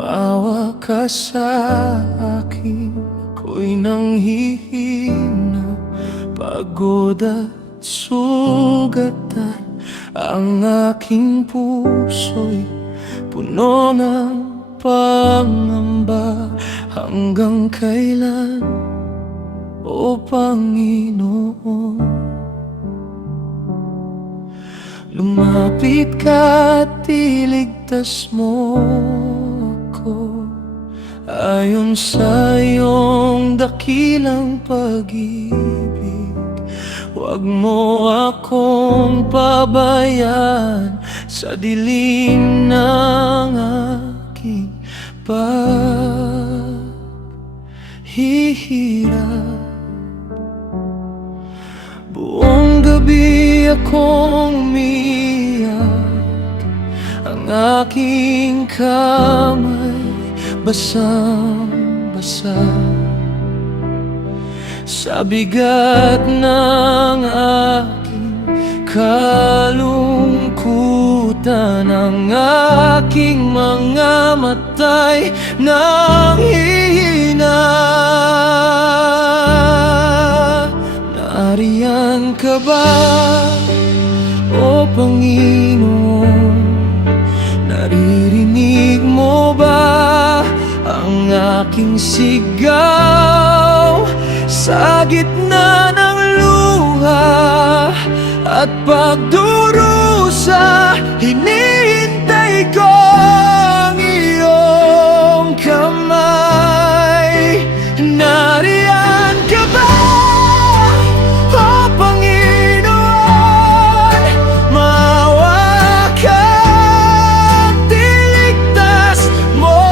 Maawa ka sa akin, ako'y nanghihina, pagod at sugatan. Ang aking puso'y puno ng pangamba. Hanggang kailan, O Panginoon? Lumapit ka at iligtas mo ako, ayon sa iyong dakilang pag-ibig. Huwag mo akong pabayaan sa dilim ng aking paghihirap. Buong gabi akong umiyak, ang aking kamay basang-basa sa bigat ng aking kalungkutan. Ang aking mga mata'y nanghihina. Nariyan ka ba, O Panginoon? Naririnig mo ba ang aking sigaw? Sa gitna ng luha at pagdurusa, hinihintay ko ang iyong kamay. Nariyan ka ba, O Panginoon? Maawa ka at iligtas mo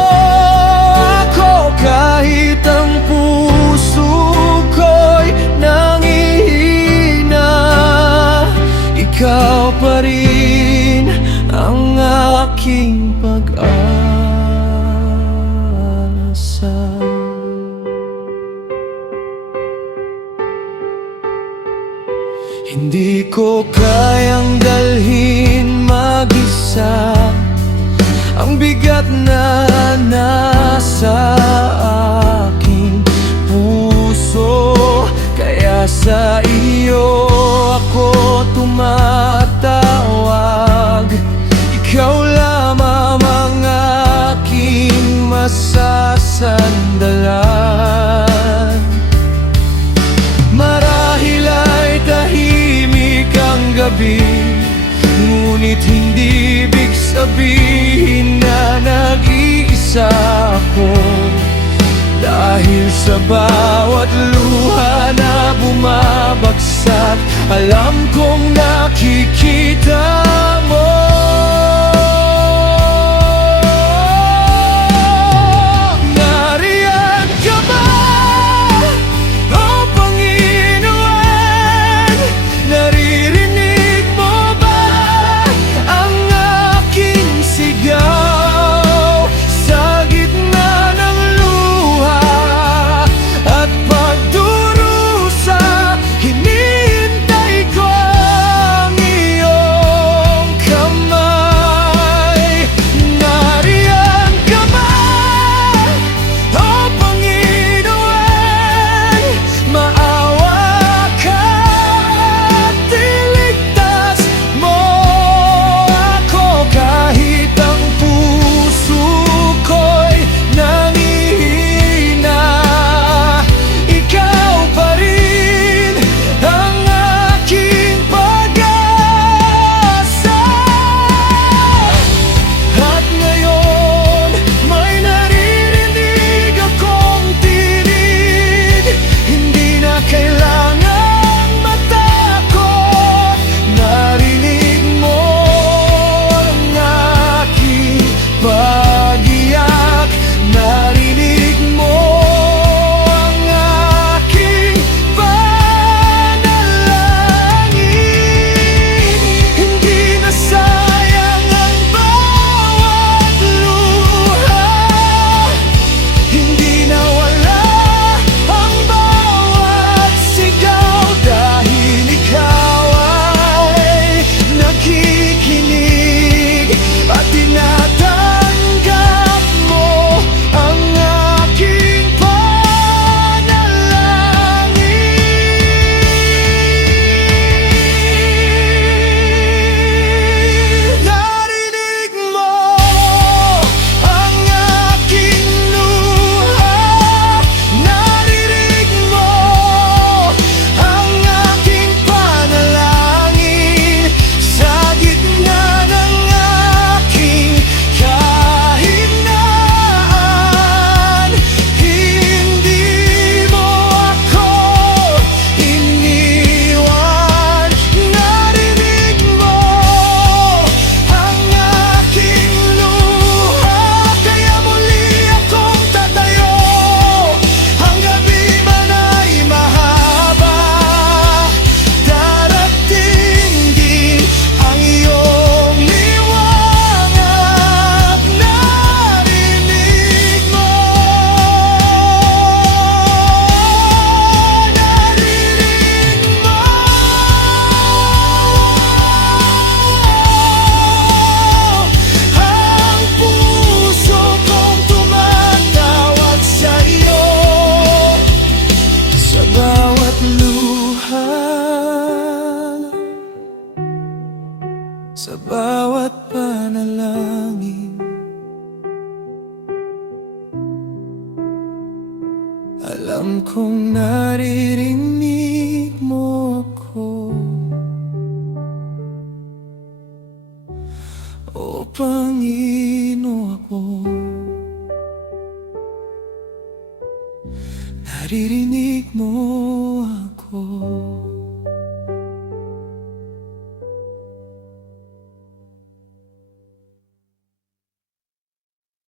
ako, kahit ang puso ko'y nanghihina. Ikaw pa rin ang aking pag-asa. Hindi ko kayang dalhin mag-isa ang bigat na nasa aking puso, kaya sa iyo ako tumatawag. Ikaw lamang ang aking masasandalan. Marahil ay tahimik ang gabi, ngunit hindi ibig sabihin na nag-iisa ako. Dahil sa bawat luha na bumabagsak, alam kong nakikita mo. Nariyan ka ba, O Panginoon? Naririnig mo ba ang aking sigaw? Sa gitna ng luha at pagdurusa, hinihintay ko ang iyong Alam kong naririnig mo ako. O Panginoon ako, naririnig mo ako.